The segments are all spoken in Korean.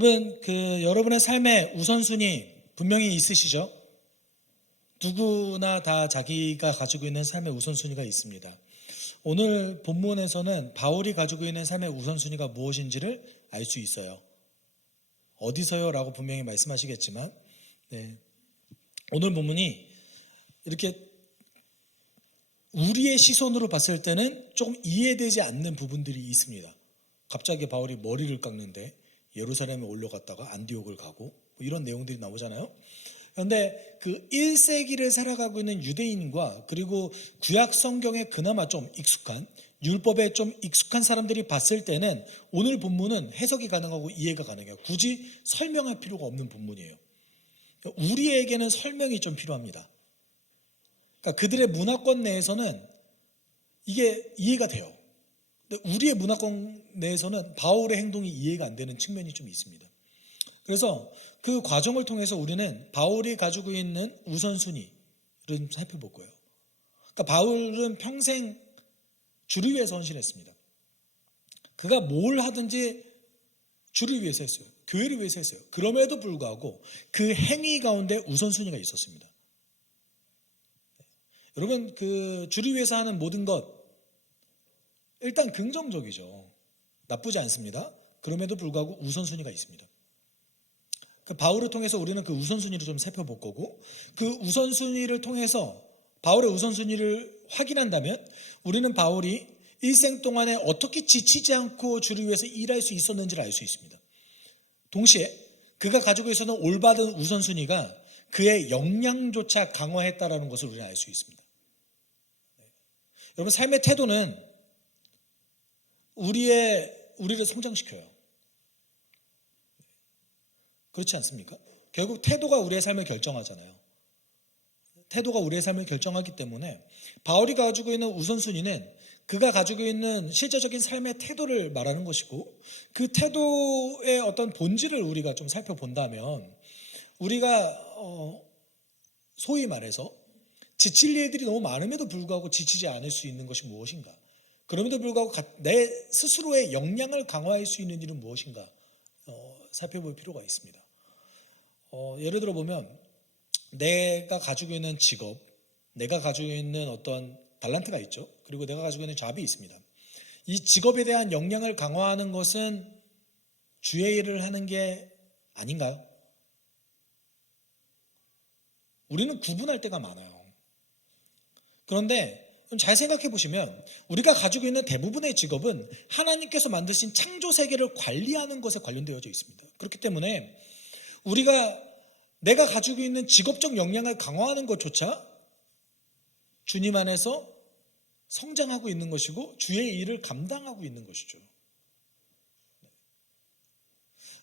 여러분, 여러분의 삶의 우선순위 분명히 있으시죠? 누구나 다 자기가 가지고 있는 삶의 우선순위가 있습니다. 오늘 본문에서는 바울이 가지고 있는 삶의 우선순위가 무엇인지를 알 수 있어요. 어디서요? 라고 분명히 말씀하시겠지만, 오늘 본문이 이렇게 우리의 시선으로 봤을 때는 조금 이해되지 않는 부분들이 있습니다. 갑자기 바울이 머리를 깎는데 예루살렘에 올라갔다가 안디옥을 가고 이런 내용들이 나오잖아요. 그런데 그 1세기를 살아가고 있는 유대인과 그리고 구약 성경에 그나마 좀 익숙한, 율법에 좀 익숙한 사람들이 봤을 때는 오늘 본문은 해석이 가능하고 이해가 가능해요. 굳이 설명할 필요가 없는 본문이에요. 우리에게는 설명이 좀 필요합니다. 그러니까 그들의 문화권 내에서는 이게 이해가 돼요. 근데 우리의 문화권 내에서는 바울의 행동이 이해가 안 되는 측면이 좀 있습니다. 그래서 그 과정을 통해서 우리는 바울이 가지고 있는 우선순위를 살펴볼 거예요. 그러니까 바울은 평생 주를 위해서 헌신했습니다. 그가 뭘 하든지 주를 위해서 했어요. 교회를 위해서 했어요. 그럼에도 불구하고 그 행위 가운데 우선순위가 있었습니다. 여러분, 주를 위해서 하는 모든 것 일단 긍정적이죠. 나쁘지 않습니다. 그럼에도 불구하고 우선순위가 있습니다. 바울을 통해서 우리는 그 우선순위를 좀 살펴볼 거고, 그 우선순위를 통해서 바울의 우선순위를 확인한다면 우리는 바울이 일생 동안에 어떻게 지치지 않고 주를 위해서 일할 수 있었는지를 알 수 있습니다. 동시에 그가 가지고 있었던 올바른 우선순위가 그의 역량조차 강화했다라는 것을 우리는 알 수 있습니다. 여러분, 삶의 태도는 우리를 성장시켜요. 그렇지 않습니까? 결국 태도가 우리의 삶을 결정하잖아요. 태도가 우리의 삶을 결정하기 때문에 바울이 가지고 있는 우선순위는 그가 가지고 있는 실제적인 삶의 태도를 말하는 것이고, 그 태도의 어떤 본질을 우리가 좀 살펴본다면 우리가 소위 말해서 지칠 일들이 너무 많음에도 불구하고 지치지 않을 수 있는 것이 무엇인가, 그럼에도 불구하고 내 스스로의 역량을 강화할 수 있는 일은 무엇인가 살펴볼 필요가 있습니다. 예를 들어 보면 내가 가지고 있는 직업, 내가 가지고 있는 어떤 달란트가 있죠. 그리고 내가 가지고 있는 잡이 있습니다. 이 직업에 대한 역량을 강화하는 것은 주의 일을 하는 게 아닌가요? 우리는 구분할 때가 많아요. 그런데 잘 생각해 보시면 우리가 가지고 있는 대부분의 직업은 하나님께서 만드신 창조 세계를 관리하는 것에 관련되어져 있습니다. 그렇기 때문에 내가 가지고 있는 직업적 역량을 강화하는 것조차 주님 안에서 성장하고 있는 것이고 주의 일을 감당하고 있는 것이죠.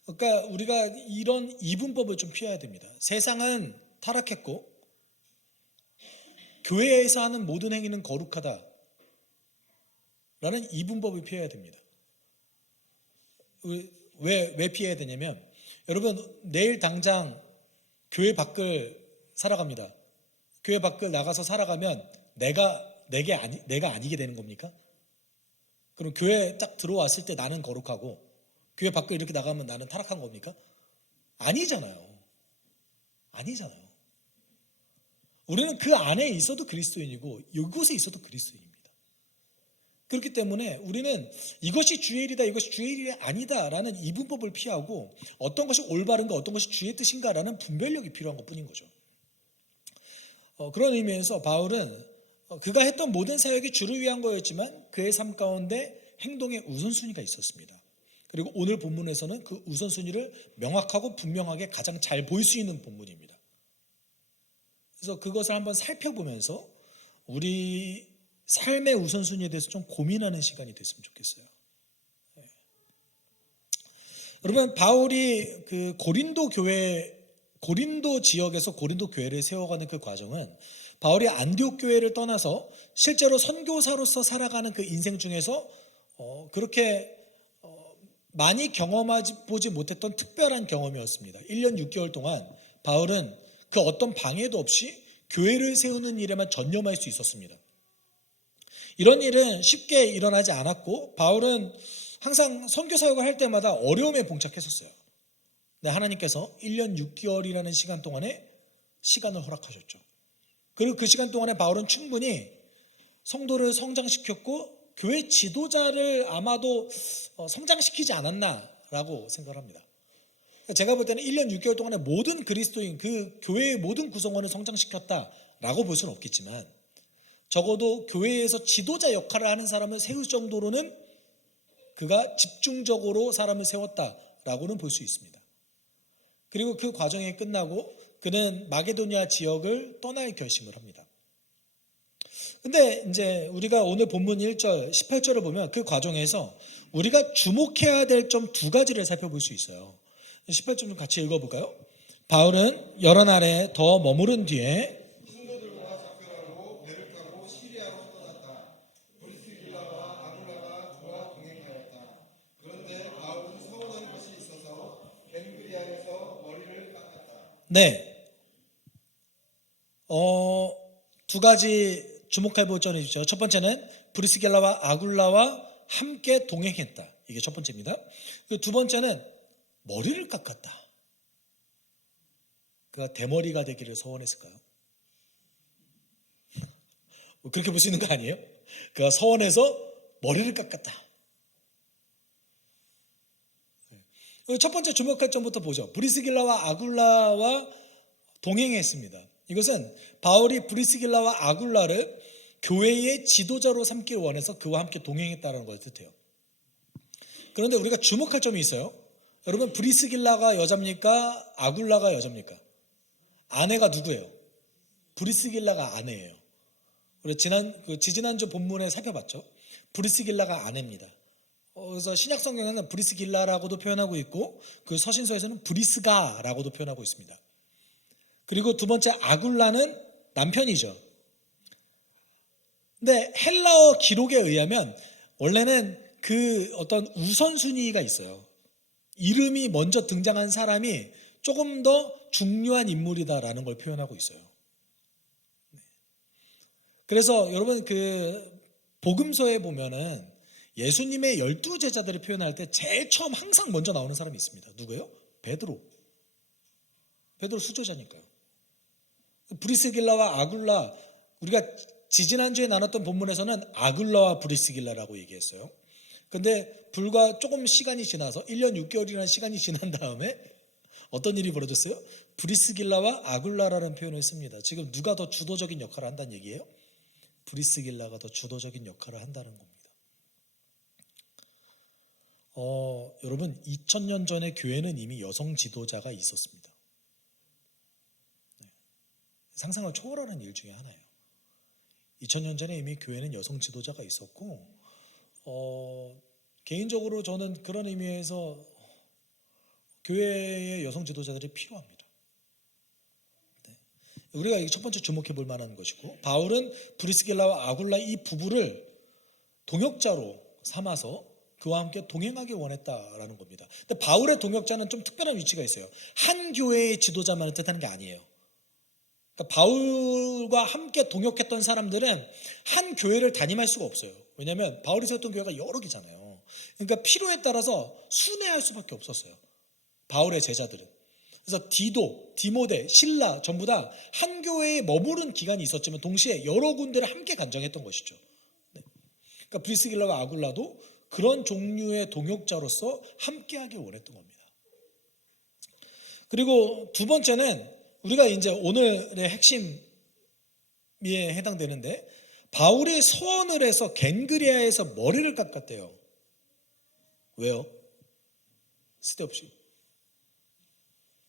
그러니까 우리가 이런 이분법을 좀 피해야 됩니다. 세상은 타락했고 교회에서 하는 모든 행위는 거룩하다 라는 이분법을 피해야 됩니다. 왜 피해야 되냐면, 여러분, 내일 당장 교회 밖을 살아갑니다. 교회 밖을 나가서 살아가면 내가 아니게 되는 겁니까? 그럼 교회 딱 들어왔을 때 나는 거룩하고 교회 밖을 이렇게 나가면 나는 타락한 겁니까? 아니잖아요. 우리는 그 안에 있어도 그리스도인이고 이곳에 있어도 그리스도인입니다. 그렇기 때문에 우리는 이것이 주의 일이다, 이것이 주의 일이 아니다라는 이분법을 피하고 어떤 것이 올바른가, 어떤 것이 주의 뜻인가라는 분별력이 필요한 것뿐인 거죠. 그런 의미에서 바울은 그가 했던 모든 사역이 주를 위한 거였지만 그의 삶 가운데 행동의 우선순위가 있었습니다. 그리고 오늘 본문에서는 그 우선순위를 명확하고 분명하게 가장 잘 보일 수 있는 본문입니다. 그래서 그것을 한번 살펴보면서 우리 삶의 우선순위에 대해서 좀 고민하는 시간이 됐으면 좋겠어요. 여러분, 바울이 그 고린도 지역에서 고린도 교회를 세워가는 그 과정은 바울이 안디옥 교회를 떠나서 실제로 선교사로서 살아가는 그 인생 중에서 그렇게 많이 경험하지 못했던 특별한 경험이었습니다. 1년 6개월 동안 바울은 그 어떤 방해도 없이 교회를 세우는 일에만 전념할 수 있었습니다. 이런 일은 쉽게 일어나지 않았고 바울은 항상 선교 사역을 할 때마다 어려움에 봉착했었어요. 근데 하나님께서 1년 6개월이라는 시간 동안에 시간을 허락하셨죠. 그리고 그 시간 동안에 바울은 충분히 성도를 성장시켰고 교회 지도자를 아마도 성장시키지 않았나라고 생각을 합니다. 제가 볼 때는 1년 6개월 동안에 모든 그리스도인, 그 교회의 모든 구성원을 성장시켰다라고 볼 수는 없겠지만 적어도 교회에서 지도자 역할을 하는 사람을 세울 정도로는 그가 집중적으로 사람을 세웠다라고는 볼 수 있습니다. 그리고 그 과정이 끝나고 그는 마게도니아 지역을 떠날 결심을 합니다. 근데 이제 우리가 오늘 본문 1절, 18절을 보면 그 과정에서 우리가 주목해야 될 점 두 가지를 살펴볼 수 있어요. 18절 좀 같이 읽어볼까요? 바울은 여러 날에 더 머무른 뒤에 친구들과 작별하고 배를 타고 시리아로 떠났다. 브리스길라와 아굴라가 그와 동행하였다. 그런데 바울은 서운한 것이 있어서 갱그리아에서 머리를 깎았다. 네, 두 가지 주목할 볼 점이 있죠. 첫 번째는 브리스길라와 아굴라와 함께 동행했다. 이게 첫 번째입니다. 두 번째는 머리를 깎았다. 그가 대머리가 되기를 소원했을까요? 그렇게 볼 수 있는 거 아니에요? 그가 서원해서 머리를 깎았다. 첫 번째 주목할 점부터 보죠. 브리스길라와 아굴라와 동행했습니다. 이것은 바울이 브리스길라와 아굴라를 교회의 지도자로 삼기를 원해서 그와 함께 동행했다는 것을 뜻해요. 그런데 우리가 주목할 점이 있어요. 여러분, 브리스길라가 여자입니까? 아굴라가 여자입니까? 아내가 누구예요? 브리스길라가 아내예요. 우리 지지난주 본문에 살펴봤죠. 브리스길라가 아내입니다. 그래서 신약 성경에는 브리스길라라고도 표현하고 있고 그 서신서에서는 브리스가라고도 표현하고 있습니다. 그리고 두 번째 아굴라는 남편이죠. 근데 헬라어 기록에 의하면 원래는 그 어떤 우선순위가 있어요. 이름이 먼저 등장한 사람이 조금 더 중요한 인물이다라는 걸 표현하고 있어요. 그래서 여러분 그 복음서에 보면은 예수님의 12제자들을 표현할 때 제일 처음 항상 먼저 나오는 사람이 있습니다. 누구예요? 베드로. 베드로 수제자니까요. 브리스길라와 아굴라, 우리가 지지난주에 나눴던 본문에서는 아굴라와 브리스길라라고 얘기했어요. 근데 불과 조금 시간이 지나서 1년 6개월이라는 시간이 지난 다음에 어떤 일이 벌어졌어요? 브리스길라와 아굴라라는 표현을 씁니다. 지금 누가 더 주도적인 역할을 한다는 얘기예요? 브리스길라가 더 주도적인 역할을 한다는 겁니다. 여러분 2000년 전에 교회는 이미 여성 지도자가 있었습니다. 상상을 초월하는 일 중에 하나예요. 2000년 전에 이미 교회는 여성 지도자가 있었고 개인적으로 저는 그런 의미에서 교회의 여성 지도자들이 필요합니다. 네. 우리가 첫 번째 주목해 볼 만한 것이고 바울은 브리스길라와 아굴라 이 부부를 동역자로 삼아서 그와 함께 동행하기 원했다라는 겁니다. 근데 바울의 동역자는 좀 특별한 위치가 있어요. 한 교회의 지도자만을 뜻하는 게 아니에요. 그러니까 바울과 함께 동역했던 사람들은 한 교회를 담임할 수가 없어요. 왜냐하면 바울이 세웠던 교회가 여러 개잖아요. 그러니까 필요에 따라서 순회할 수밖에 없었어요. 바울의 제자들은. 그래서 디도, 디모데, 실라 전부 다 한 교회에 머무른 기간이 있었지만 동시에 여러 군데를 함께 간정했던 것이죠. 네. 그러니까 브리스길라와 아굴라도 그런 종류의 동역자로서 함께하길 원했던 겁니다. 그리고 두 번째는 우리가 이제 오늘의 핵심에 해당되는데 바울이 서원을 해서 겐그리아에서 머리를 깎았대요. 왜요? 쓸데없이.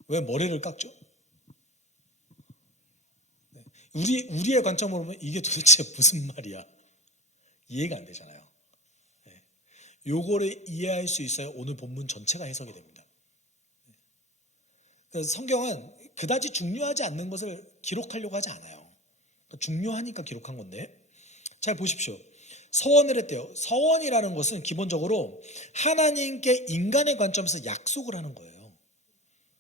왜 머리를 깎죠? 우리의 관점으로 보면 이게 도대체 무슨 말이야? 이해가 안 되잖아요. 요거를 이해할 수 있어야 오늘 본문 전체가 해석이 됩니다. 성경은 그다지 중요하지 않는 것을 기록하려고 하지 않아요. 중요하니까 기록한 건데 잘 보십시오. 서원을 했대요. 서원이라는 것은 기본적으로 하나님께 인간의 관점에서 약속을 하는 거예요.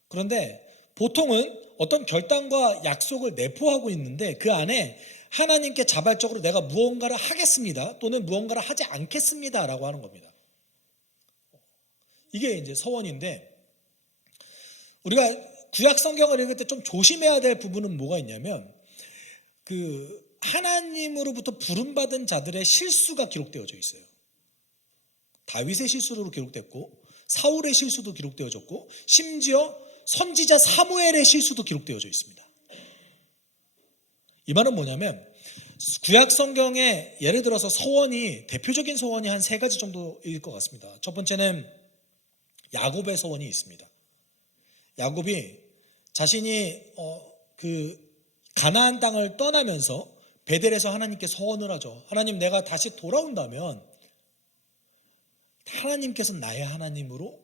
그런데 보통은 어떤 결단과 약속을 내포하고 있는데 그 안에 하나님께 자발적으로 내가 무언가를 하겠습니다 또는 무언가를 하지 않겠습니다라고 하는 겁니다. 이게 이제 서원인데 우리가 구약 성경을 읽을 때 좀 조심해야 될 부분은 뭐가 있냐면 그 하나님으로부터 부름받은 자들의 실수가 기록되어져 있어요. 다윗의 실수로 기록됐고 사울의 실수도 기록되어졌고 심지어 선지자 사무엘의 실수도 기록되어져 있습니다. 이 말은 뭐냐면 구약 성경에 예를 들어서 서원이 대표적인 서원이 한 3가지 정도일 것 같습니다. 첫 번째는 야곱의 서원이 있습니다. 야곱이 자신이 그 가나안 땅을 떠나면서 베델에서 하나님께 서원을 하죠. 하나님, 내가 다시 돌아온다면 하나님께서 나의 하나님으로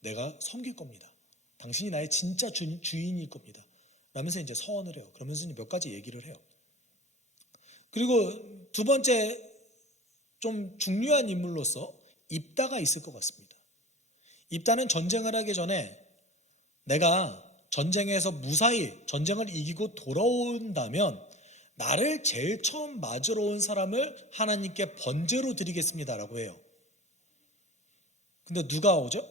내가 섬길 겁니다. 당신이 나의 진짜 주인일 겁니다. 라면서 이제 서원을 해요. 그러면서 몇 가지 얘기를 해요. 그리고 두 번째 좀 중요한 인물로서 입다가 있을 것 같습니다. 입다는 전쟁을 하기 전에 내가 전쟁에서 무사히 전쟁을 이기고 돌아온다면 나를 제일 처음 맞으러 온 사람을 하나님께 번제로 드리겠습니다라고 해요. 근데 누가 오죠?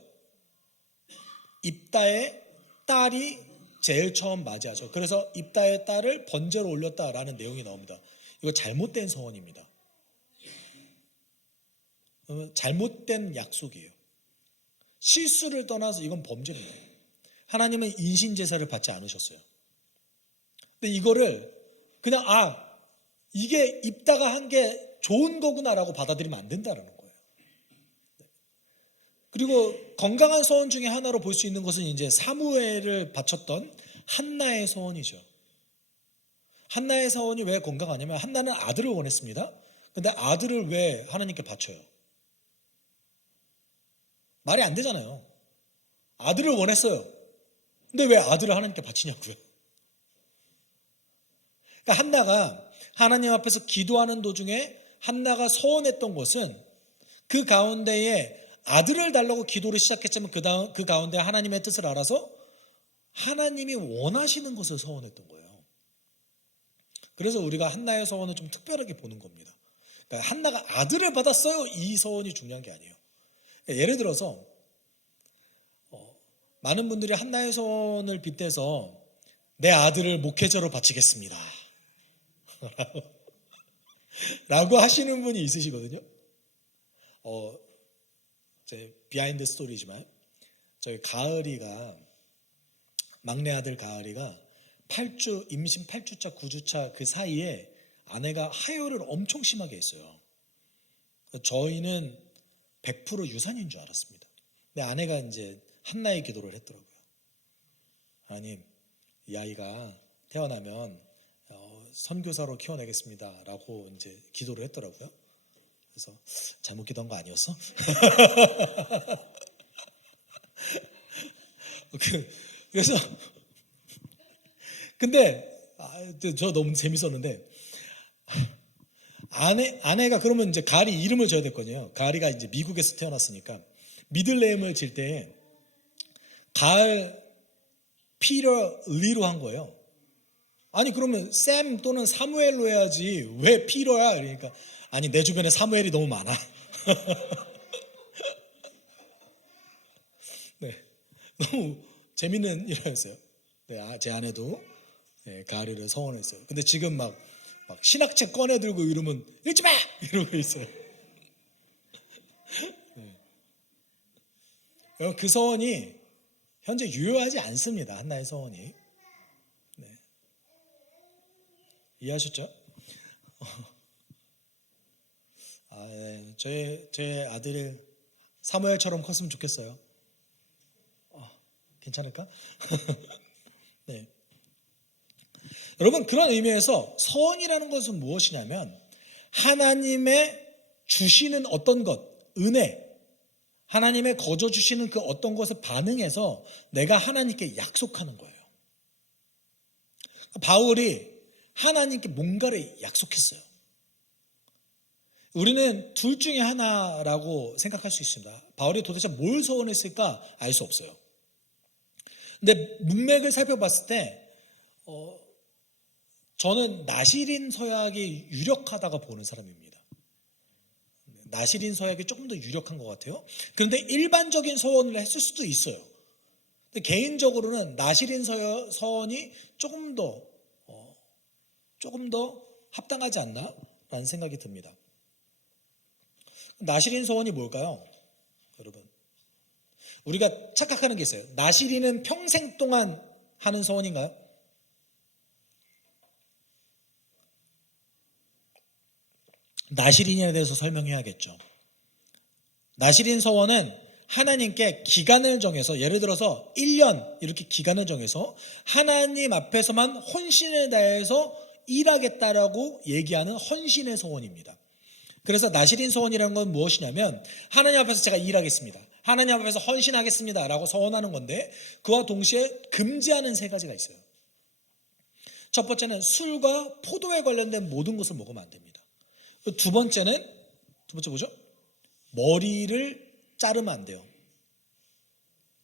입다의 딸이 제일 처음 맞이하죠. 그래서 입다의 딸을 번제로 올렸다라는 내용이 나옵니다. 이거 잘못된 서원입니다. 잘못된 약속이에요. 실수를 떠나서 이건 범죄입니다. 하나님은 인신제사를 받지 않으셨어요. 근데 이거를 그냥 이게 입다가 한 게 좋은 거구나라고 받아들이면 안 된다는 거예요. 그리고 건강한 서원 중에 하나로 볼 수 있는 것은 이제 사무엘을 바쳤던 한나의 서원이죠. 한나의 서원이 왜 건강하냐면 한나는 아들을 원했습니다. 근데 아들을 왜 하나님께 바쳐요? 말이 안 되잖아요. 아들을 원했어요. 근데 왜 아들을 하나님께 바치냐고요. 그러니까 한나가 하나님 앞에서 기도하는 도중에 한나가 서원했던 것은 그 가운데에 아들을 달라고 기도를 시작했지만 그 가운데 하나님의 뜻을 알아서 하나님이 원하시는 것을 서원했던 거예요. 그래서 우리가 한나의 서원을 좀 특별하게 보는 겁니다. 그러니까 한나가 아들을 받았어요. 이 서원이 중요한 게 아니에요. 예를 들어서 많은 분들이 한나의 서원을 빗대서 내 아들을 목회자로 바치겠습니다. 라고 하시는 분이 있으시거든요. 제 비하인드 스토리지만 저희 가을이가 막내 아들 가을이가 임신 8주차 9주차 그 사이에 아내가 하혈을 엄청 심하게 했어요. 저희는 100% 유산인 줄 알았습니다. 근데 아내가 이제 한나의 기도를 했더라고요. 하나님, 이 아이가 태어나면 선교사로 키워내겠습니다. 라고 이제 기도를 했더라고요. 그래서 잘못 기도한 거 아니었어? 그래서 근데 저 너무 재밌었는데 아내가 그러면 이제 가을이 이름을 줘야 됐거든요. 가을이가 이제 미국에서 태어났으니까 미들네임을 질 때 가을 피터 리로 한 거예요. 아니 그러면 샘 또는 사무엘로 해야지 왜 피터야? 그러니까 아니 내 주변에 사무엘이 너무 많아. 네, 너무 재밌는 일화였어요. 네, 제 아내도 가을이를 서원했어요. 근데 지금 막 신학책 꺼내 들고 이러면 읽지 마! 이러고 있어요. 네. 그 서원이 현재 유효하지 않습니다. 한나의 서원이. 네. 이해하셨죠? 네. 제 아들이 사무엘처럼 컸으면 좋겠어요. 괜찮을까? 네. 여러분, 그런 의미에서 서원이라는 것은 무엇이냐면 하나님의 주시는 어떤 것, 은혜, 하나님의 거저 주시는 그 어떤 것을 반응해서 내가 하나님께 약속하는 거예요. 바울이 하나님께 뭔가를 약속했어요. 우리는 둘 중에 하나라고 생각할 수 있습니다. 바울이 도대체 뭘 서원했을까 알 수 없어요. 근데 문맥을 살펴봤을 때 저는 나시린 서약이 유력하다고 보는 사람입니다. 나시린 서약이 조금 더 유력한 것 같아요. 그런데 일반적인 서원을 했을 수도 있어요. 근데 개인적으로는 나시린 서원이 조금 더 합당하지 않나라는 생각이 듭니다. 나시린 서원이 뭘까요? 여러분, 우리가 착각하는 게 있어요. 나시린은 평생 동안 하는 서원인가요? 나시린에 대해서 설명해야겠죠. 나시린 서원은 하나님께 기간을 정해서, 예를 들어서 1년 이렇게 기간을 정해서 하나님 앞에서만 헌신을 다해서 일하겠다라고 얘기하는 헌신의 서원입니다. 그래서 나시린 서원이라는 건 무엇이냐면, 하나님 앞에서 제가 일하겠습니다, 하나님 앞에서 헌신하겠습니다 라고 서원하는 건데, 그와 동시에 금지하는 세 가지가 있어요. 첫 번째는 술과 포도에 관련된 모든 것을 먹으면 안 됩니다. 두 번째 뭐죠? 머리를 자르면 안 돼요.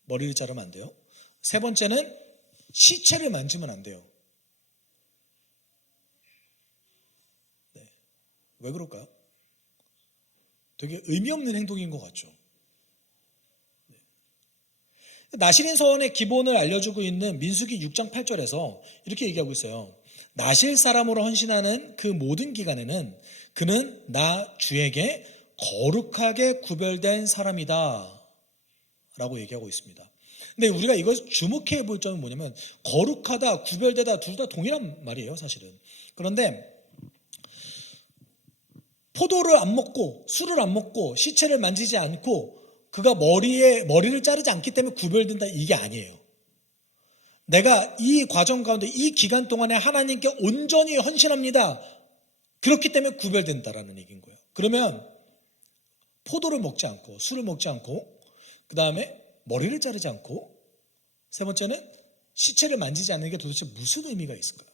머리를 자르면 안 돼요. 세 번째는 시체를 만지면 안 돼요. 네. 왜 그럴까요? 되게 의미 없는 행동인 것 같죠. 네. 나시린 서원의 기본을 알려주고 있는 민수기 6장 8절에서 이렇게 얘기하고 있어요. 나실 사람으로 헌신하는 그 모든 기간에는 그는 나 주에게 거룩하게 구별된 사람이다 라고 얘기하고 있습니다. 근데 우리가 이것을 주목해 볼 점은 뭐냐면, 거룩하다, 구별되다 둘 다 동일한 말이에요, 사실은. 그런데 포도를 안 먹고 술을 안 먹고 시체를 만지지 않고 그가 머리를 자르지 않기 때문에 구별된다, 이게 아니에요. 내가 이 과정 가운데 이 기간 동안에 하나님께 온전히 헌신합니다, 그렇기 때문에 구별된다라는 얘기인 거예요. 그러면 포도를 먹지 않고 술을 먹지 않고, 그 다음에 머리를 자르지 않고, 세 번째는 시체를 만지지 않는 게 도대체 무슨 의미가 있을까요?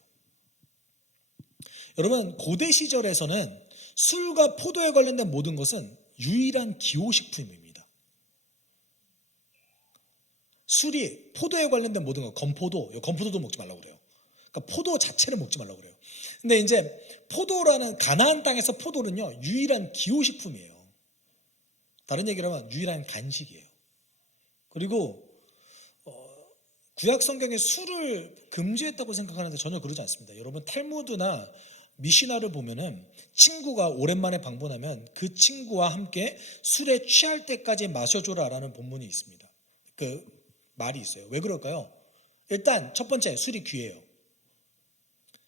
여러분, 고대 시절에서는 술과 포도에 관련된 모든 것은 유일한 기호식품입니다. 술이 포도에 관련된 모든 것, 건포도도 먹지 말라고 그래요. 그러니까 포도 자체를 먹지 말라고 그래요. 근데 이제 포도라는, 가나안 땅에서 포도는요, 유일한 기호식품이에요. 다른 얘기로 하면 유일한 간식이에요. 그리고 구약 성경에 술을 금지했다고 생각하는데 전혀 그러지 않습니다. 여러분, 탈무드나 미시나를 보면은 친구가 오랜만에 방문하면 그 친구와 함께 술에 취할 때까지 마셔줘라라는 본문이 있습니다. 그 말이 있어요. 왜 그럴까요? 일단 첫 번째, 술이 귀해요.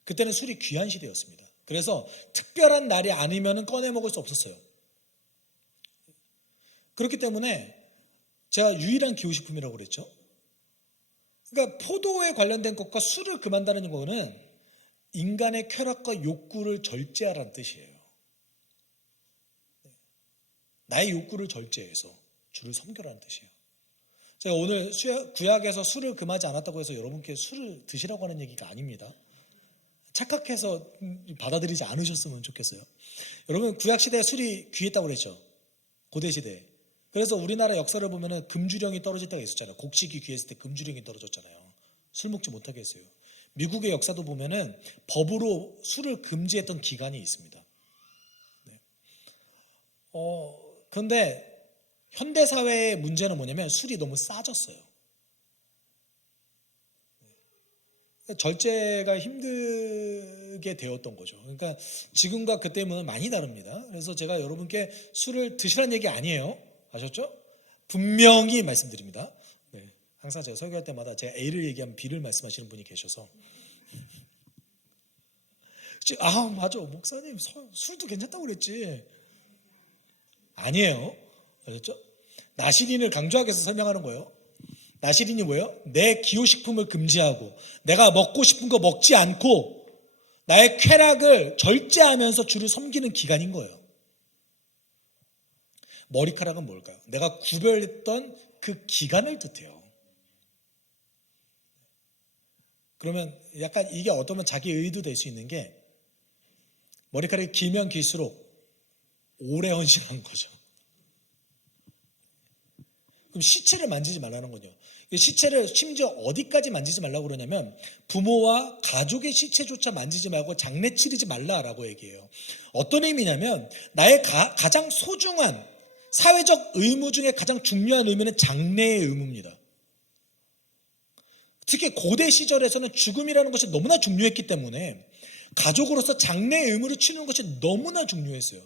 그때는 술이 귀한 시대였습니다. 그래서 특별한 날이 아니면 꺼내 먹을 수 없었어요. 그렇기 때문에 제가 유일한 기호식품이라고 그랬죠. 그러니까 포도에 관련된 것과 술을 금한다는 거는 인간의 쾌락과 욕구를 절제하라는 뜻이에요. 나의 욕구를 절제해서 주를 섬겨라는 뜻이에요. 제가 오늘 구약에서 술을 금하지 않았다고 해서 여러분께 술을 드시라고 하는 얘기가 아닙니다. 착각해서 받아들이지 않으셨으면 좋겠어요. 여러분, 구약시대에 술이 귀했다고 그랬죠. 고대시대에. 그래서 우리나라 역사를 보면 금주령이 떨어질 때가 있었잖아요. 곡식이 귀했을 때 금주령이 떨어졌잖아요. 술 먹지 못하게 했어요. 미국의 역사도 보면은 법으로 술을 금지했던 기간이 있습니다. 네. 그런데 현대 사회의 문제는 뭐냐면 술이 너무 싸졌어요. 절제가 힘들게 되었던 거죠. 그러니까 지금과 그때는 많이 다릅니다. 그래서 제가 여러분께 술을 드시라는 얘기 아니에요. 아셨죠? 분명히 말씀드립니다. 네. 항상 제가 설교할 때마다 제가 A를 얘기하면 B를 말씀하시는 분이 계셔서, 아 맞아, 목사님 술도 괜찮다고 그랬지. 아니에요. 아셨죠? 나시린을 강조하기 위해서 설명하는 거예요. 나시린이 뭐예요? 내 기호식품을 금지하고 내가 먹고 싶은 거 먹지 않고 나의 쾌락을 절제하면서 주를 섬기는 기간인 거예요. 머리카락은 뭘까요? 내가 구별했던 그 기간을 뜻해요. 그러면 약간 이게 어떠면 자기 의도 될 수 있는 게, 머리카락이 길면 길수록 오래 헌신한 거죠. 그럼 시체를 만지지 말라는 거죠. 시체를 심지어 어디까지 만지지 말라고 그러냐면, 부모와 가족의 시체조차 만지지 말고 장례 치르지 말라라고 얘기해요. 어떤 의미냐면, 나의 가장 소중한 사회적 의무 중에 가장 중요한 의미는 장례의 의무입니다. 특히 고대 시절에서는 죽음이라는 것이 너무나 중요했기 때문에 가족으로서 장래 의무를 치르는 것이 너무나 중요했어요.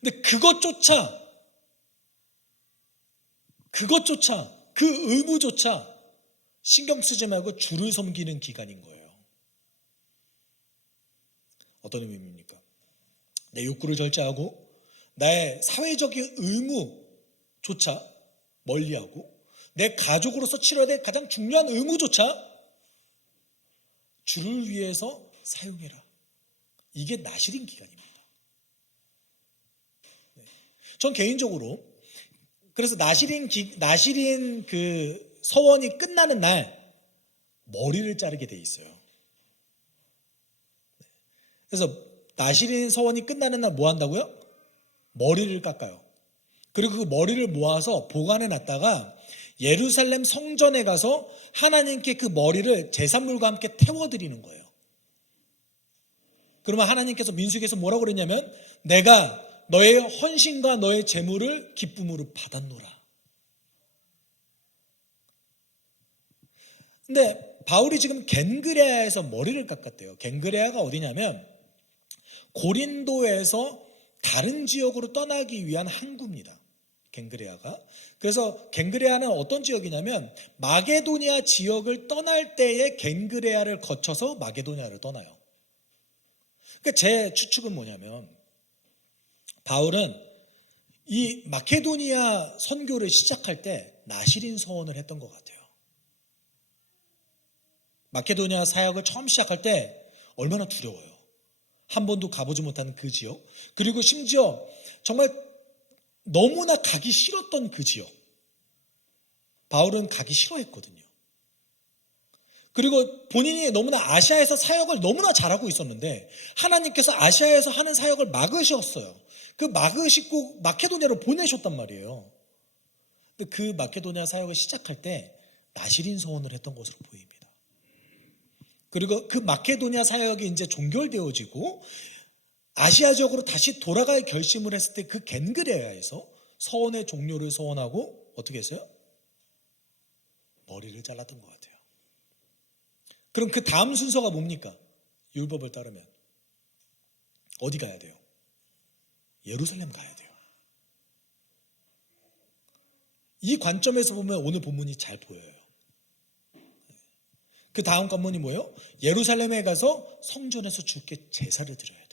근데 그것조차 그 의무조차 신경 쓰지 말고 주를 섬기는 기간인 거예요. 어떤 의미입니까? 내 욕구를 절제하고 나의 사회적인 의무조차 멀리하고 내 가족으로서 치러야 될 가장 중요한 의무조차 주를 위해서 사용해라. 이게 나실인 기간입니다. 전 개인적으로 그래서 나실인 그 서원이 끝나는 날 머리를 자르게 돼 있어요. 그래서 나실인 서원이 끝나는 날 뭐 한다고요? 머리를 깎아요. 그리고 그 머리를 모아서 보관해 놨다가 예루살렘 성전에 가서 하나님께 그 머리를 제산물과 함께 태워드리는 거예요. 그러면 하나님께서 민수기에서 뭐라고 그랬냐면 내가 너의 헌신과 너의 제물을 기쁨으로 받았노라. 근데 바울이 지금 겐그레아에서 머리를 깎았대요. 겐그레아가 어디냐면 고린도에서 다른 지역으로 떠나기 위한 항구입니다. 겐그레아가. 그래서 겐그레아는 어떤 지역이냐면 마게도니아 지역을 떠날 때에 겐그레아를 거쳐서 마게도니아를 떠나요. 그러니까 제 추측은 뭐냐면 바울은 이 마케도니아 선교를 시작할 때 나실인 서원을 했던 것 같아요. 마케도니아 사역을 처음 시작할 때 얼마나 두려워요. 한 번도 가보지 못한 그 지역, 그리고 심지어 정말 너무나 가기 싫었던 그 지역, 바울은 가기 싫어했거든요. 그리고 본인이 너무나 아시아에서 사역을 너무나 잘하고 있었는데 하나님께서 아시아에서 하는 사역을 막으셨어요. 그 막으시고 마케도니아로 보내셨단 말이에요. 근데 그 마케도니아 사역을 시작할 때 나실인 서원을 했던 것으로 보입니다. 그리고 그 마케도니아 사역이 이제 종결되어지고 아시아 지역으로 다시 돌아갈 결심을 했을 때 그 겐그레아에서 서원의 종료를 서원하고 어떻게 했어요? 머리를 잘랐던 것 같아요. 그럼 그 다음 순서가 뭡니까? 율법을 따르면 어디 가야 돼요? 예루살렘 가야 돼요. 이 관점에서 보면 오늘 본문이 잘 보여요. 그 다음 관문이 뭐예요? 예루살렘에 가서 성전에서 주께 제사를 드려야 돼요.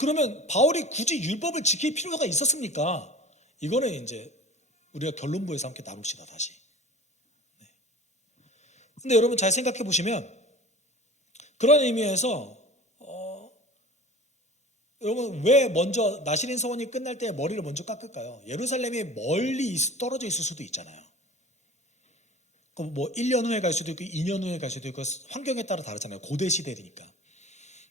그러면 바울이 굳이 율법을 지킬 필요가 있었습니까? 이거는 이제 우리가 결론부에서 함께 나눕시다 다시. 근데 여러분 잘 생각해 보시면 그런 의미에서 여러분 왜 먼저 나실인 서원이 끝날 때 머리를 먼저 깎을까요? 예루살렘이 멀리 떨어져 있을 수도 있잖아요. 그럼 뭐 1년 후에 갈 수도 있고 2년 후에 갈 수도 있고 환경에 따라 다르잖아요. 고대 시대니까.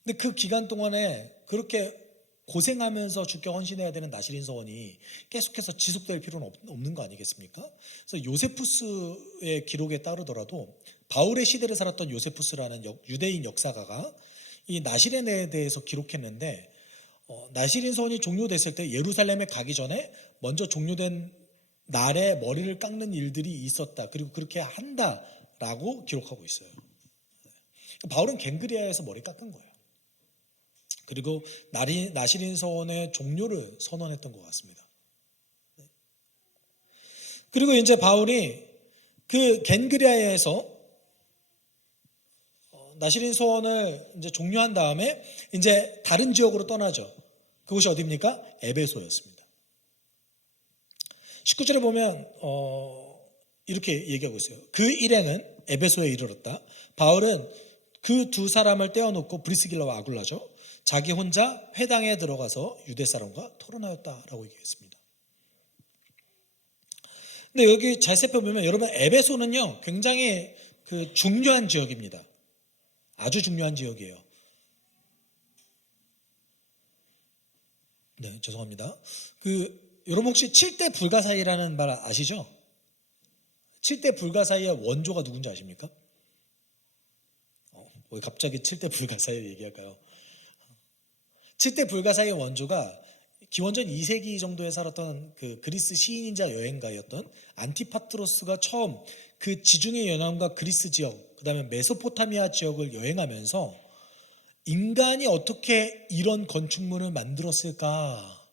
근데 그 기간 동안에 그렇게 고생하면서 주께 헌신해야 되는 나실인 서원이 계속해서 지속될 필요는 없는 거 아니겠습니까? 그래서 요세푸스의 기록에 따르더라도 바울의 시대를 살았던 요세푸스라는 유대인 역사가가 이 나실인에 대해서 기록했는데 나실인 서원이 종료됐을 때 예루살렘에 가기 전에 먼저 종료된 날에 머리를 깎는 일들이 있었다. 그리고 그렇게 한다라고 기록하고 있어요. 바울은 겐그레아에서 머리 깎은 거예요. 그리고 나실인 서원의 종료를 선언했던 것 같습니다. 그리고 이제 바울이 그 겐그레아에서 나실인 서원을 이제 종료한 다음에 이제 다른 지역으로 떠나죠. 그곳이 어디입니까? 에베소였습니다. 19절에 보면 이렇게 얘기하고 있어요. 그 일행은 에베소에 이르렀다. 바울은 그 두 사람을 떼어놓고 브리스길라와 아굴라죠. 자기 혼자 회당에 들어가서 유대 사람과 토론하였다라고 얘기했습니다. 근데 여기 잘 살펴보면 여러분 에베소는요 굉장히 그 중요한 지역입니다. 아주 중요한 지역이에요. 네, 죄송합니다. 여러분 혹시 7대 불가사의라는 말 아시죠? 7대 불가사의의 원조가 누군지 아십니까? 왜 갑자기 7대 불가사의 얘기할까요? 7대 불가사의 원조가 기원전 2세기 정도에 살았던 그 그리스 시인이자 여행가였던 안티파트로스가 처음 그 지중해 연안과 그리스 지역, 그다음에 메소포타미아 지역을 여행하면서 인간이 어떻게 이런 건축물을 만들었을까?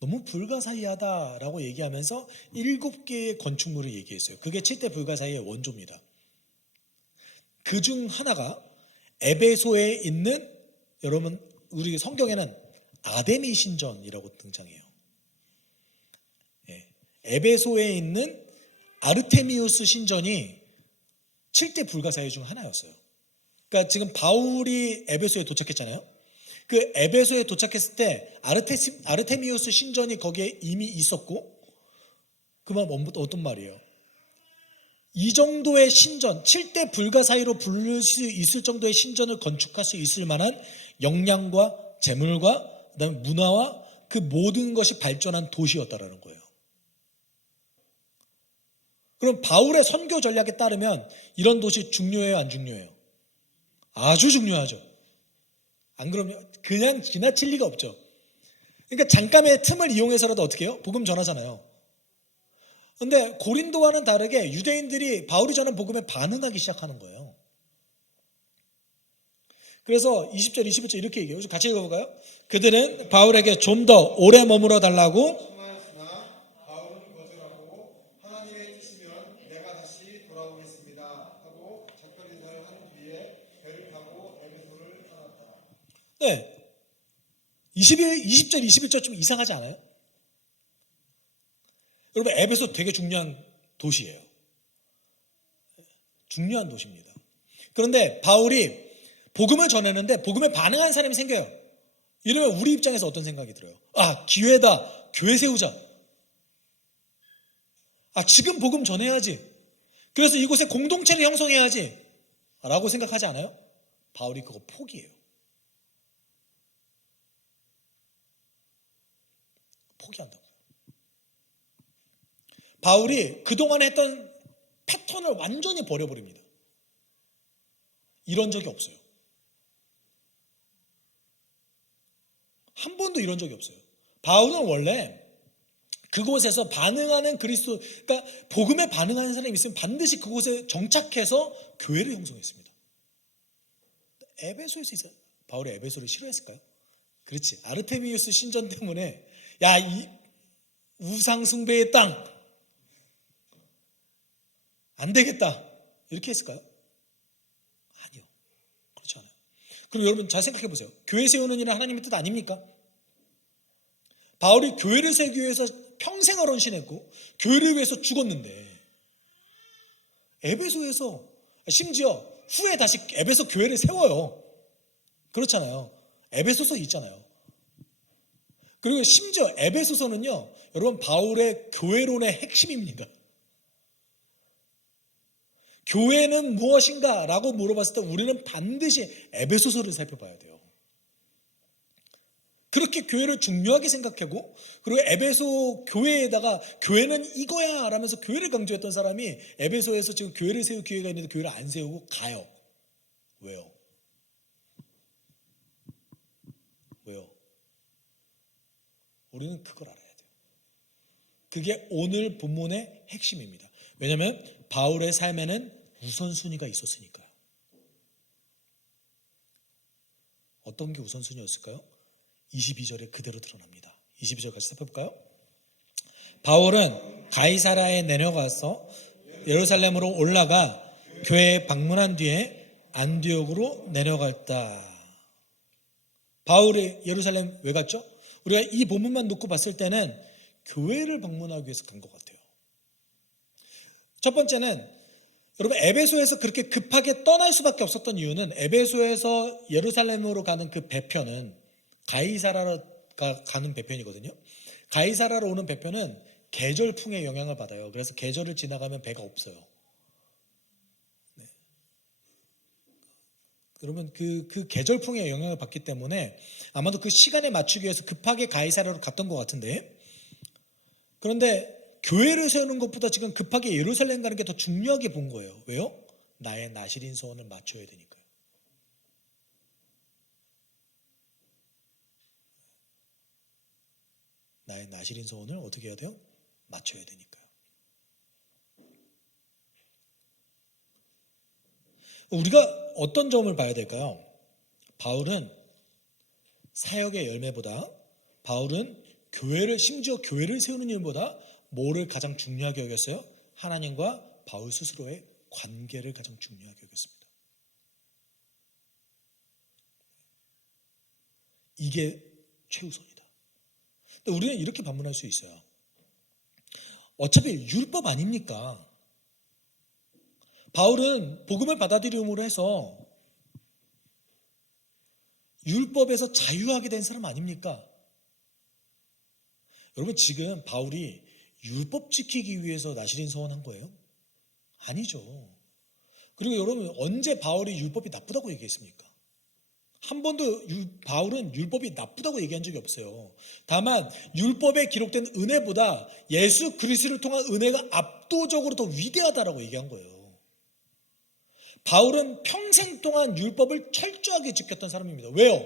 너무 불가사의하다라고 얘기하면서 7개의 건축물을 얘기했어요. 그게 7대 불가사의의 원조입니다. 그 중 하나가 에베소에 있는, 여러분 우리 성경에는 아데미 신전이라고 등장해요. 에베소에 있는 아르테미우스 신전이 7대 불가사의 중 하나였어요. 그러니까 지금 바울이 에베소에 도착했잖아요. 그 에베소에 도착했을 때 아르테미우스 신전이 거기에 이미 있었고, 그 말 어떤 말이에요? 이 정도의 신전, 7대 불가사의로 부를 수 있을 정도의 신전을 건축할 수 있을 만한 역량과 재물과 그다음에 문화와 그 모든 것이 발전한 도시였다라는 거예요. 그럼 바울의 선교 전략에 따르면 이런 도시 중요해요, 안 중요해요? 아주 중요하죠. 안 그러면 그냥 지나칠 리가 없죠. 그러니까 잠깐의 틈을 이용해서라도 어떻게 해요? 복음 전하잖아요. 근데 고린도와는 다르게 유대인들이 바울이 전한 복음에 반응하기 시작하는 거예요. 그래서 20절, 21절 이렇게 얘기해요. 같이 읽어볼까요? 그들은 바울에게 좀 더 오래 머물러 달라고 청하였으나 바울은 거절하고 하나님의 뜻이면 내가 다시 돌아오겠습니다 하고 작별 인사를 한 뒤에 배를 타고 에베소를 떠났다. 네. 20절, 21절 좀 이상하지 않아요? 여러분 에베소 되게 중요한 도시예요. 중요한 도시입니다. 그런데 바울이 복음을 전했는데 복음에 반응하는 사람이 생겨요. 이러면 우리 입장에서 어떤 생각이 들어요? 아, 기회다. 교회 세우자. 아, 지금 복음 전해야지. 그래서 이곳에 공동체를 형성해야지. 라고 생각하지 않아요? 바울이 그거 포기해요. 포기한다고요. 바울이 그동안 했던 패턴을 완전히 버려버립니다. 이런 적이 없어요. 한 번도 이런 적이 없어요. 바울은 원래 그곳에서 반응하는 그리스도, 그러니까 복음에 반응하는 사람이 있으면 반드시 그곳에 정착해서 교회를 형성했습니다. 에베소에서 있어요. 바울이 에베소를 싫어했을까요? 그렇지. 아르테미우스 신전 때문에 야, 이 우상 숭배의 땅 안 되겠다. 이렇게 했을까요? 아니요. 그렇지 않아요. 그럼 여러분 잘 생각해 보세요. 교회 세우는 일은 하나님의 뜻 아닙니까? 바울이 교회를 세우기 위해서 평생을 헌신했고 교회를 위해서 죽었는데 에베소에서 심지어 후에 다시 에베소 교회를 세워요. 그렇잖아요. 에베소서 있잖아요. 그리고 심지어 에베소서는요, 여러분 바울의 교회론의 핵심입니다. 교회는 무엇인가? 라고 물어봤을 때 우리는 반드시 에베소서를 살펴봐야 돼요. 그렇게 교회를 중요하게 생각하고 그리고 에베소 교회에다가 교회는 이거야 라면서 교회를 강조했던 사람이 에베소에서 지금 교회를 세울 기회가 있는데 교회를 안 세우고 가요. 왜요? 왜요? 우리는 그걸 알아야 돼요. 그게 오늘 본문의 핵심입니다. 왜냐하면 바울의 삶에는 우선순위가 있었으니까요. 어떤 게 우선순위였을까요? 22절에 그대로 드러납니다. 22절 같이 살펴볼까요? 바울은 가이사라에 내려가서 예루살렘으로 올라가 교회에 방문한 뒤에 안디옥으로 내려갔다. 바울이 예루살렘 왜 갔죠? 우리가 이 본문만 놓고 봤을 때는 교회를 방문하기 위해서 간 것 같아요. 첫 번째는 여러분 에베소에서 그렇게 급하게 떠날 수밖에 없었던 이유는 에베소에서 예루살렘으로 가는 그 배편은 가이사라가 가는 배편이거든요. 가이사라로 오는 배편은 계절풍의 영향을 받아요. 그래서 계절을 지나가면 배가 없어요. 네. 여러분 그 계절풍의 영향을 받기 때문에 아마도 그 시간에 맞추기 위해서 급하게 가이사라로 갔던 것 같은데, 그런데 교회를 세우는 것보다 지금 급하게 예루살렘 가는 게 더 중요하게 본 거예요. 왜요? 나의 나실인 소원을 맞춰야 되니까요. 나의 나실인 소원을 어떻게 해야 돼요? 맞춰야 되니까요. 우리가 어떤 점을 봐야 될까요? 바울은 사역의 열매보다, 바울은 심지어 교회를 세우는 일보다 뭐를 가장 중요하게 여겼어요? 하나님과 바울 스스로의 관계를 가장 중요하게 여겼습니다. 이게 최우선이다. 근데 우리는 이렇게 반문할 수 있어요. 어차피 율법 아닙니까? 바울은 복음을 받아들임으로 해서 율법에서 자유하게 된 사람 아닙니까? 여러분, 지금 바울이 율법 지키기 위해서 나실인 서원한 거예요? 아니죠. 그리고 여러분, 언제 바울이 율법이 나쁘다고 얘기했습니까? 한 번도 바울은 율법이 나쁘다고 얘기한 적이 없어요. 다만 율법에 기록된 은혜보다 예수 그리스도를 통한 은혜가 압도적으로 더 위대하다라고 얘기한 거예요. 바울은 평생 동안 율법을 철저하게 지켰던 사람입니다. 왜요?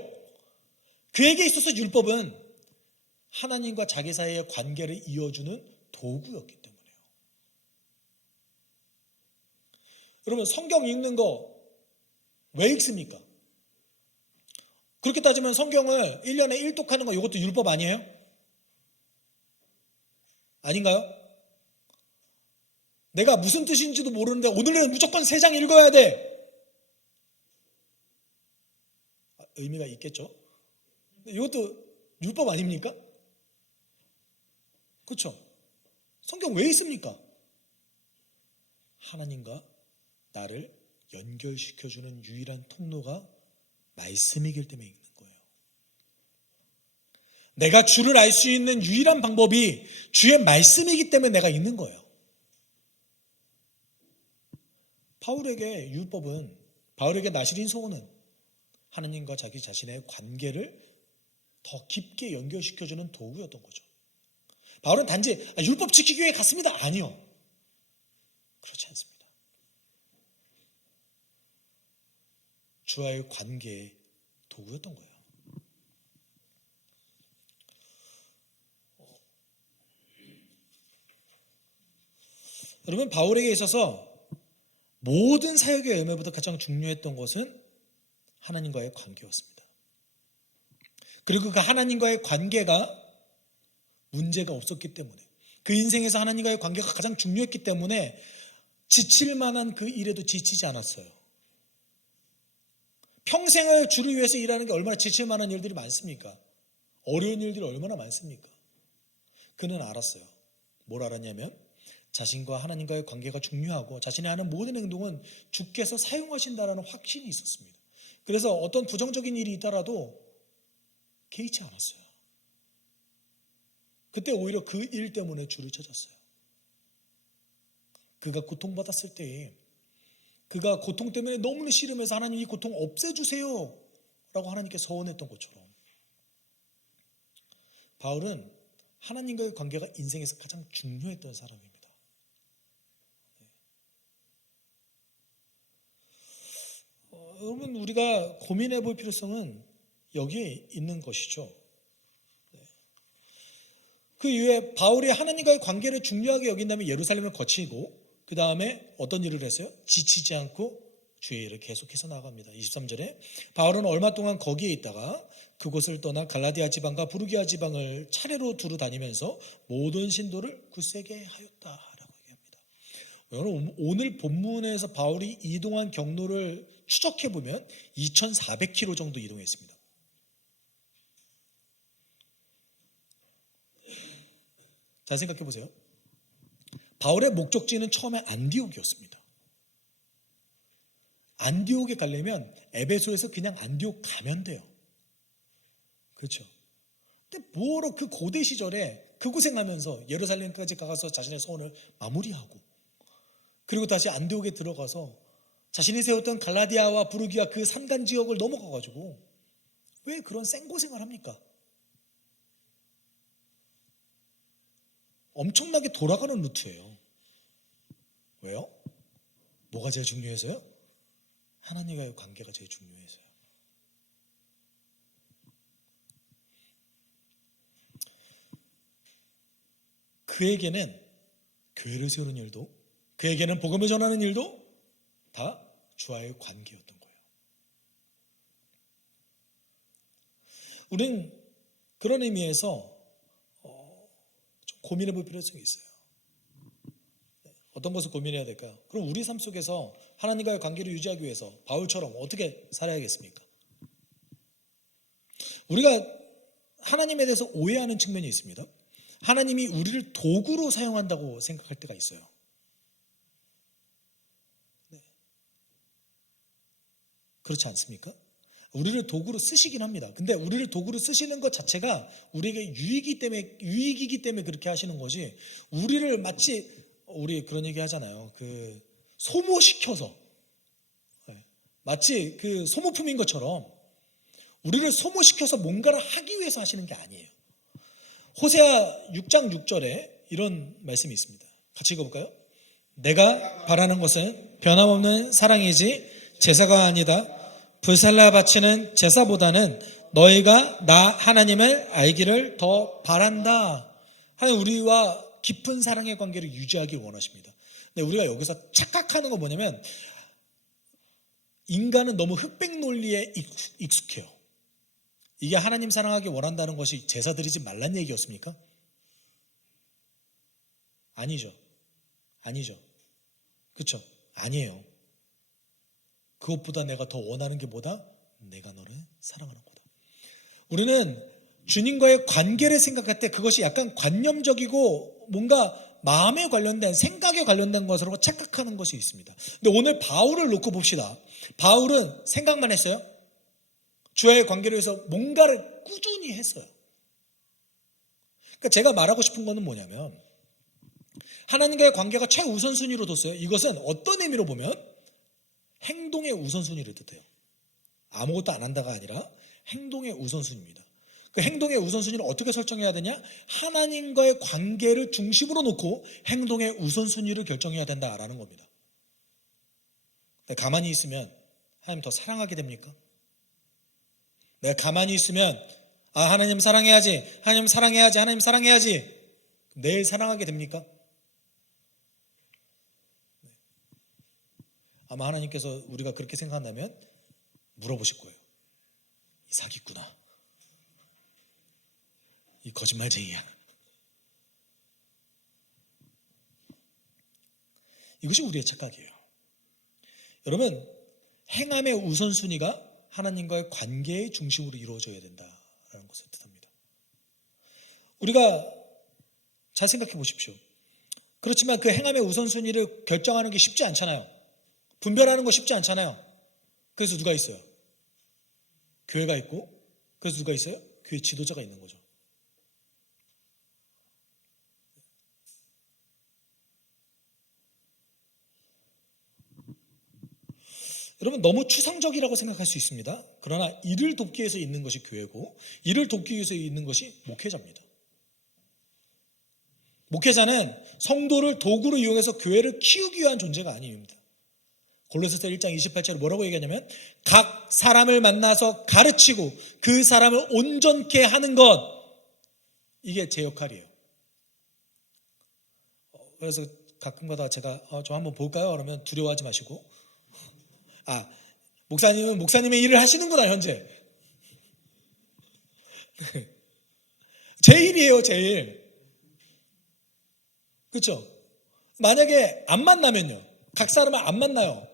그에게 있어서 율법은 하나님과 자기 사이의 관계를 이어주는 도구였기 때문에요. 여러분, 성경 읽는 거 왜 읽습니까? 그렇게 따지면 성경을 1년에 1독하는 거, 이것도 율법 아니에요? 아닌가요? 내가 무슨 뜻인지도 모르는데 오늘은 무조건 3장 읽어야 돼. 의미가 있겠죠? 이것도 율법 아닙니까? 그렇죠? 성경 왜 있습니까? 하나님과 나를 연결시켜주는 유일한 통로가 말씀이기 때문에 읽는 거예요. 내가 주를 알 수 있는 유일한 방법이 주의 말씀이기 때문에 내가 읽는 거예요. 바울에게 나실인 소원은 하나님과 자기 자신의 관계를 더 깊게 연결시켜주는 도구였던 거죠. 바울은 단지 율법 지키기 위해 갔습니다. 아니요. 그렇지 않습니다. 주와의 관계의 도구였던 거예요. 여러분, 바울에게 있어서 모든 사역의 열매보다 가장 중요했던 것은 하나님과의 관계였습니다. 그리고 그 하나님과의 관계가 문제가 없었기 때문에, 그 인생에서 하나님과의 관계가 가장 중요했기 때문에 지칠 만한 그 일에도 지치지 않았어요. 평생을 주를 위해서 일하는 게 얼마나 지칠 만한 일들이 많습니까? 어려운 일들이 얼마나 많습니까? 그는 알았어요. 뭘 알았냐면 자신과 하나님과의 관계가 중요하고 자신이 하는 모든 행동은 주께서 사용하신다라는 확신이 있었습니다. 그래서 어떤 부정적인 일이 있더라도 개의치 않았어요. 그때 오히려 그 일 때문에 주를 찾았어요. 그가 고통받았을 때에 그가 고통 때문에 너무나 싫으면서 하나님 이 고통 없애주세요 라고 하나님께 서원했던 것처럼 바울은 하나님과의 관계가 인생에서 가장 중요했던 사람입니다. 여러분, 우리가 고민해 볼 필요성은 여기에 있는 것이죠. 그 이후에 바울이 하나님과의 관계를 중요하게 여긴다면 예루살렘을 거치고 그 다음에 어떤 일을 했어요? 지치지 않고 주의 일을 계속해서 나아갑니다. 23절에 바울은 얼마 동안 거기에 있다가 그곳을 떠나 갈라디아 지방과 부르기아 지방을 차례로 두루 다니면서 모든 신도를 굳세게 하였다라고 얘기합니다. 여러분, 오늘 본문에서 바울이 이동한 경로를 추적해 보면 2,400km 정도 이동했습니다. 잘 생각해 보세요. 바울의 목적지는 처음에 안디옥이었습니다. 안디옥에 가려면 에베소에서 그냥 안디옥 가면 돼요. 그렇죠? 근데 뭐로 그 고대 시절에 그 고생하면서 예루살렘까지 가서 자신의 소원을 마무리하고 그리고 다시 안디옥에 들어가서 자신이 세웠던 갈라디아와 부르기아 그 산간 지역을 넘어가가지고 왜 그런 생고생을 합니까? 엄청나게 돌아가는 루트예요. 왜요? 뭐가 제일 중요해서요? 하나님과의 관계가 제일 중요해서요. 그에게는 교회를 세우는 일도, 그에게는 복음을 전하는 일도 다 주와의 관계였던 거예요. 우리는 그런 의미에서 좀 고민해 볼 필요성이 있어요. 어떤 것을 고민해야 될까요? 그럼 우리 삶 속에서 하나님과의 관계를 유지하기 위해서 바울처럼 어떻게 살아야겠습니까? 우리가 하나님에 대해서 오해하는 측면이 있습니다. 하나님이 우리를 도구로 사용한다고 생각할 때가 있어요. 네. 그렇지 않습니까? 우리를 도구로 쓰시긴 합니다. 근데 우리를 도구로 쓰시는 것 자체가 우리에게 유익이기 때문에 그렇게 하시는 것이, 우리를 마치, 우리 그런 얘기 하잖아요. 소모시켜서, 마치 소모품인 것처럼 우리를 소모시켜서 뭔가를 하기 위해서 하시는 게 아니에요. 호세아 6장 6절에 이런 말씀이 있습니다. 같이 읽어볼까요? 내가 바라는 것은 변함없는 사랑이지 제사가 아니다. 불살라 바치는 제사보다는 너희가 나 하나님을 알기를 더 바란다. 하나님 우리와 깊은 사랑의 관계를 유지하길 원하십니다. 근데 우리가 여기서 착각하는 건 뭐냐면, 인간은 너무 흑백 논리에 익숙해요. 이게 하나님 사랑하기 원한다는 것이 제사 드리지 말란 얘기였습니까? 아니죠. 그렇죠? 아니에요. 그것보다 내가 더 원하는 게 뭐다? 내가 너를 사랑하는 거다. 우리는 주님과의 관계를 생각할 때 그것이 약간 관념적이고 뭔가 마음에 관련된, 생각에 관련된 것으로 착각하는 것이 있습니다. 근데 오늘 바울을 놓고 봅시다. 바울은 생각만 했어요? 주와의 관계를 위해서 뭔가를 꾸준히 했어요. 그러니까 제가 말하고 싶은 거는 뭐냐면, 하나님과의 관계가 최우선순위로 뒀어요. 이것은 어떤 의미로 보면 행동의 우선순위를 뜻해요. 아무것도 안 한다가 아니라 행동의 우선순위입니다. 그 행동의 우선순위를 어떻게 설정해야 되냐? 하나님과의 관계를 중심으로 놓고 행동의 우선순위를 결정해야 된다라는 겁니다. 가만히 있으면 하나님 더 사랑하게 됩니까? 내가 가만히 있으면 하나님 사랑해야지, 하나님 사랑해야지, 하나님 사랑해야지, 내일 사랑하게 됩니까? 아마 하나님께서 우리가 그렇게 생각한다면 물어보실 거예요. 이 사기꾼아, 이 거짓말쟁이야. 이것이 우리의 착각이에요. 여러분, 행함의 우선순위가 하나님과의 관계의 중심으로 이루어져야 된다라는 것을 뜻합니다. 우리가 잘 생각해 보십시오. 그렇지만 그 행함의 우선순위를 결정하는 게 쉽지 않잖아요. 분별하는 거 쉽지 않잖아요. 그래서 누가 있어요? 교회가 있고, 그래서 누가 있어요? 교회 지도자가 있는 거죠. 여러분, 너무 추상적이라고 생각할 수 있습니다. 그러나 이를 돕기 위해서 있는 것이 교회고, 이를 돕기 위해서 있는 것이 목회자입니다. 목회자는 성도를 도구로 이용해서 교회를 키우기 위한 존재가 아닙니다. 골로새서 1장 28절에 뭐라고 얘기하냐면, 각 사람을 만나서 가르치고 그 사람을 온전케 하는 것, 이게 제 역할이에요. 그래서 가끔가다 제가 좀 한번 볼까요? 그러면 두려워하지 마시고, 목사님은 목사님의 일을 하시는구나 현재. 제 일이에요, 제 일. 그렇죠? 만약에 안 만나면요, 각 사람을 안 만나요,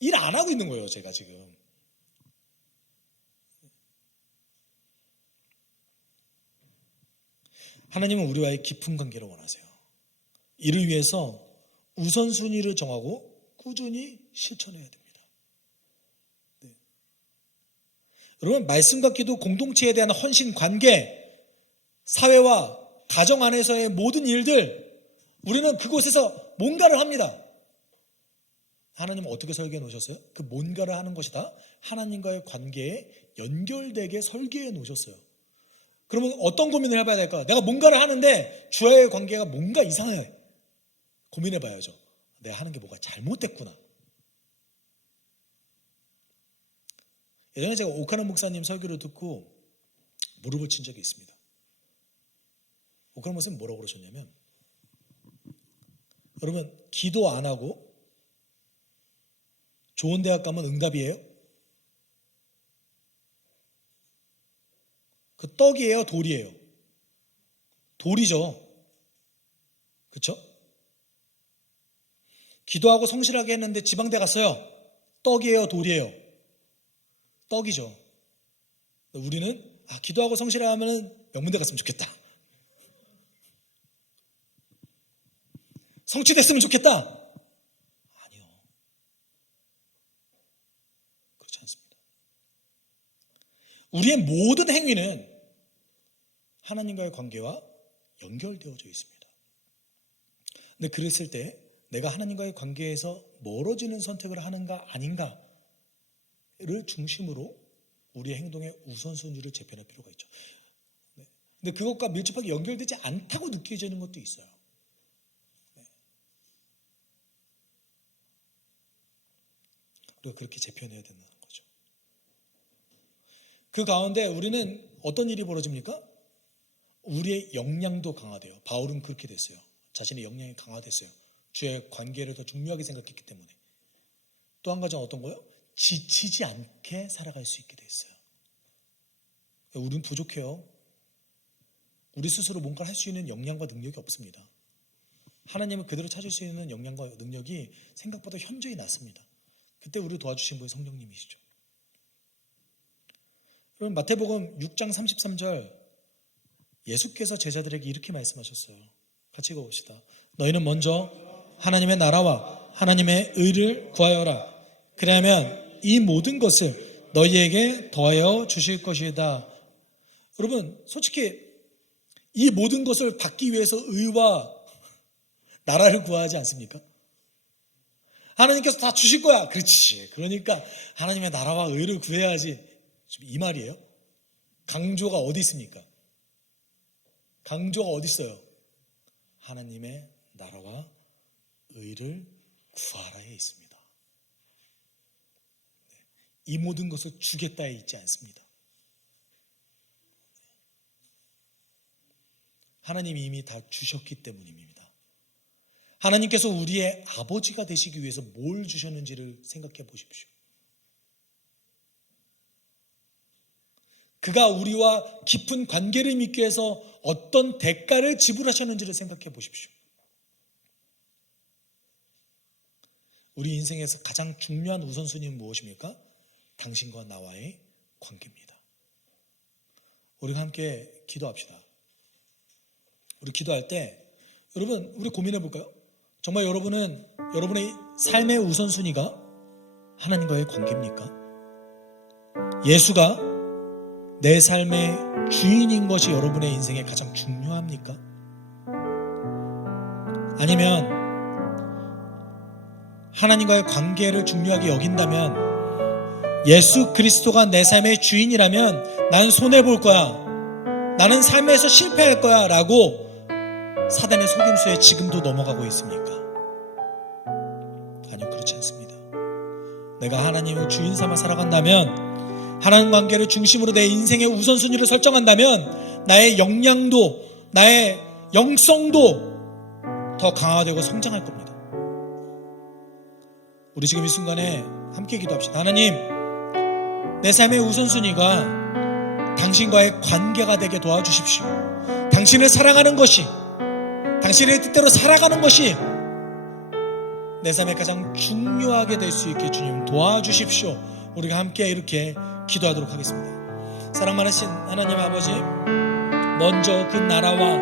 일 안 하고 있는 거예요, 제가 지금. 하나님은 우리와의 깊은 관계를 원하세요. 이를 위해서 우선순위를 정하고 꾸준히 실천해야 됩니다. 네. 여러분, 말씀과 기도, 공동체에 대한 헌신, 관계, 사회와 가정 안에서의 모든 일들, 우리는 그곳에서 뭔가를 합니다. 하나님은 어떻게 설계해 놓으셨어요? 그 뭔가를 하는 것이 다 하나님과의 관계에 연결되게 설계해 놓으셨어요. 그러면 어떤 고민을 해봐야 될까? 내가 뭔가를 하는데 주와의 관계가 뭔가 이상해. 고민해 봐야죠. 내가 하는 게 뭐가 잘못됐구나. 예전에 제가 오카노 목사님 설교를 듣고 무릎을 친 적이 있습니다. 그런 모습은 뭐라고 그러셨냐면, 여러분 기도 안 하고 좋은 대학 가면 응답이에요? 그 떡이에요, 돌이에요? 돌이죠. 그렇죠? 기도하고 성실하게 했는데 지방대 갔어요. 떡이에요, 돌이에요? 떡이죠. 우리는 기도하고 성실하면 명문대 갔으면 좋겠다. 성취됐으면 좋겠다. 아니요. 그렇지 않습니다. 우리의 모든 행위는 하나님과의 관계와 연결되어져 있습니다. 근데 그랬을 때 내가 하나님과의 관계에서 멀어지는 선택을 하는가 아닌가를 중심으로 우리의 행동의 우선순위를 재편할 필요가 있죠. 근데 그것과 밀접하게 연결되지 않다고 느껴지는 것도 있어요. 우리가 그렇게 재편해야 된다는 거죠. 그 가운데 우리는 어떤 일이 벌어집니까? 우리의 역량도 강화돼요. 바울은 그렇게 됐어요. 자신의 역량이 강화됐어요. 주의 관계를 더 중요하게 생각했기 때문에. 또 한 가지는 어떤 거예요? 지치지 않게 살아갈 수 있게 됐어요. 우리는 부족해요. 우리 스스로 뭔가를 할 수 있는 역량과 능력이 없습니다. 하나님을 그대로 찾을 수 있는 역량과 능력이 생각보다 현저히 낮습니다. 그때 우리를 도와주신 분이 성령님이시죠. 그럼 마태복음 6장 33절, 예수께서 제자들에게 이렇게 말씀하셨어요. 같이 읽어봅시다. 너희는 먼저 하나님의 나라와 하나님의 의를 구하여라. 그러면 이 모든 것을 너희에게 더하여 주실 것이다. 여러분, 솔직히 이 모든 것을 받기 위해서 의와 나라를 구하지 않습니까? 하나님께서 다 주실 거야. 그렇지. 그러니까 하나님의 나라와 의를 구해야지. 이 말이에요. 강조가 어디 있습니까? 강조가 어디 있어요? 하나님의 나라와 의를 구하라에 있습니다. 이 모든 것을 주겠다에 있지 않습니다. 하나님이 이미 다 주셨기 때문입니다. 하나님께서 우리의 아버지가 되시기 위해서 뭘 주셨는지를 생각해 보십시오. 그가 우리와 깊은 관계를 맺기 위해서 어떤 대가를 지불하셨는지를 생각해 보십시오. 우리 인생에서 가장 중요한 우선순위는 무엇입니까? 당신과 나와의 관계입니다. 우리가 함께 기도합시다. 우리 기도할 때 여러분, 우리 고민해 볼까요? 정말 여러분은 여러분의 삶의 우선순위가 하나님과의 관계입니까? 예수가 내 삶의 주인인 것이 여러분의 인생에 가장 중요합니까? 아니면 하나님과의 관계를 중요하게 여긴다면, 예수 그리스도가 내 삶의 주인이라면 나는 손해볼 거야, 나는 삶에서 실패할 거야 라고 사단의 속임수에 지금도 넘어가고 있습니까? 아니요, 그렇지 않습니다. 내가 하나님을 주인 삼아 살아간다면, 하나님 관계를 중심으로 내 인생의 우선순위를 설정한다면 나의 역량도, 나의 영성도 더 강화되고 성장할 겁니다. 우리 지금 이 순간에 함께 기도합시다. 하나님, 내 삶의 우선순위가 당신과의 관계가 되게 도와주십시오. 당신을 사랑하는 것이, 당신의 뜻대로 살아가는 것이 내 삶에 가장 중요하게 될 수 있게 주님 도와주십시오. 우리가 함께 이렇게 기도하도록 하겠습니다. 사랑 많으신 하나님 아버지, 먼저 그 나라와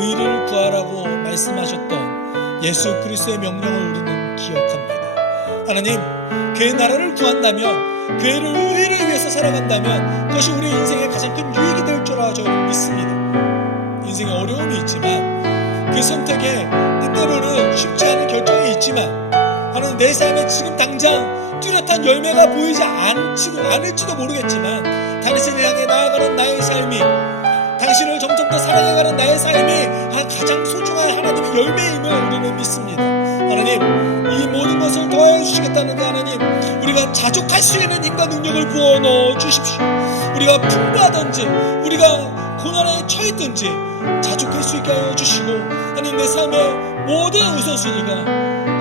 의를 구하라고 말씀하셨던 예수 그리스도의 명령을 우리는 기억합니다. 하나님, 그의 나라를 구한다면, 그의 의를 위해서 살아간다면 그것이 우리 인생의 가장 큰 유익이 될 줄 저는 믿습니다. 인생에 어려움이 있지만, 그 선택에 때때로는 쉽지 않은 결정이 있지만, 하나님, 내 삶에 지금 당장 뚜렷한 열매가 보이지 않을지도 모르겠지만, 다른 세상에 향해 나아가는 나의 삶이 당신을 점점 더 사랑해가는 나의 삶이 가장 소중한 하나님의 열매임을 우리는 믿습니다. 하나님, 이 모든 것을 더하여 주시겠다는 그 하나님, 우리가 자족할 수 있는 힘과 능력을 부어 넣어 주십시오. 우리가 풍부하든지 우리가 고난에 처했든지 자족할 수 있게 하여 주시고, 하나님, 내 삶의 모든 우선순위가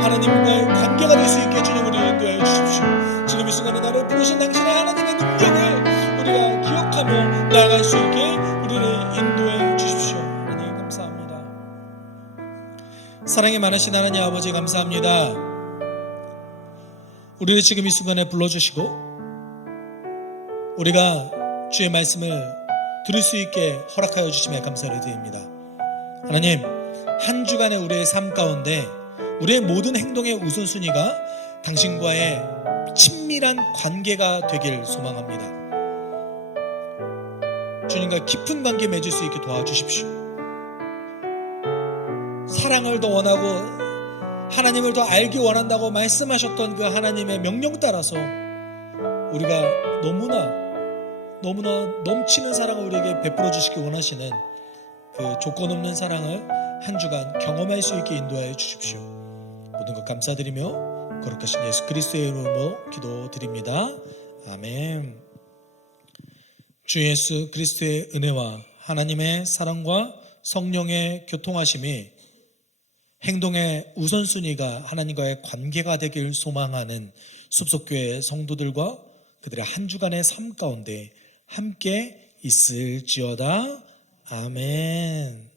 하나님과의 관계가 될 수 있게 주님 우리를 인도하여 주십시오. 지금 이 순간에 나를 부르신 당신의 하나님의 능력을 우리가 기억하며 나아갈 수 있게 우리를 인도해 주십시오. 하나님 감사합니다. 사랑이 많으신 하나님 아버지 감사합니다. 우리를 지금 이 순간에 불러주시고 우리가 주의 말씀을 들을 수 있게 허락하여 주심에 감사를 드립니다. 하나님, 한 주간의 우리의 삶 가운데 우리의 모든 행동의 우선순위가 당신과의 친밀한 관계가 되길 소망합니다. 주님과 깊은 관계 맺을 수 있게 도와주십시오. 사랑을 더 원하고 하나님을 더 알기 원한다고 말씀하셨던 그 하나님의 명령 따라서 우리가 너무나 넘치는 사랑을 우리에게 베풀어 주시기 원하시는 그 조건 없는 사랑을 한 주간 경험할 수 있게 인도하여 주십시오. 모든 것 감사드리며 거룩하신 예수 그리스도의 이름으로 기도드립니다. 아멘. 주 예수 그리스도의 은혜와 하나님의 사랑과 성령의 교통하심이 행동의 우선순위가 하나님과의 관계가 되길 소망하는 숲속교회 성도들과 그들의 한 주간의 삶 가운데 함께 있을지어다. 아멘.